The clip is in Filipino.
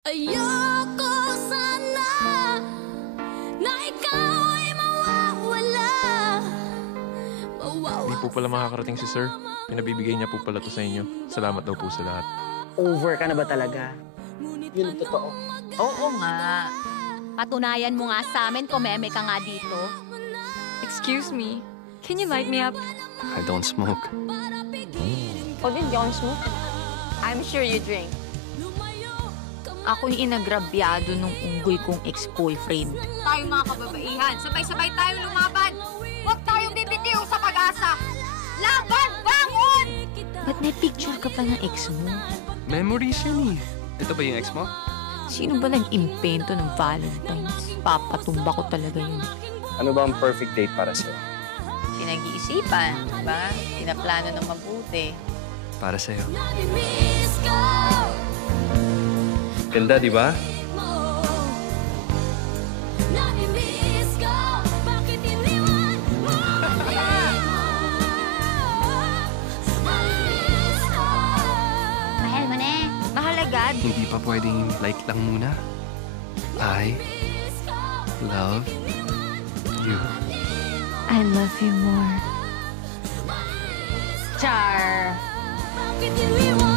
Ayoko sana na ikaw ay mawawala. Hindi po pala makakarating si Sir. Pinabibigay niya po pala to sa inyo. Salamat daw po sa lahat. Over ka na ba talaga? Yun ang totoo. Oo nga. Patunayan mo nga sa amin kung meme ka nga dito. Excuse me, can you light me up? I don't smoke. O din, di ako smoke. I'm sure you drink. Ako yung inagrabyado nung unggoy kong ex-boyfriend. Tayo mga kababaihan, sabay-sabay tayong lumaban. Huwag tayong bibitiw sa pag-asa. Laban! Bangon! Ba't may picture ka pa ng ex mo? Memories yan eh. Ito ba yung ex mo? Sino ba nag-impento ng Valentine's? Papatumba ko talaga yun. Ano ba ang perfect date para sa'yo? Pinag-iisipan, diba? Pinaplano ng mabuti. Para sa'yo. Namimiss ko Ganda, di ba? Namimiss ko bakit iniwan mo ako? Namimiss ko. Mahal mo na. Mahal agad. Hindi pa pwedeng like lang muna. I love you. I love you more. Char! Bakit iniwan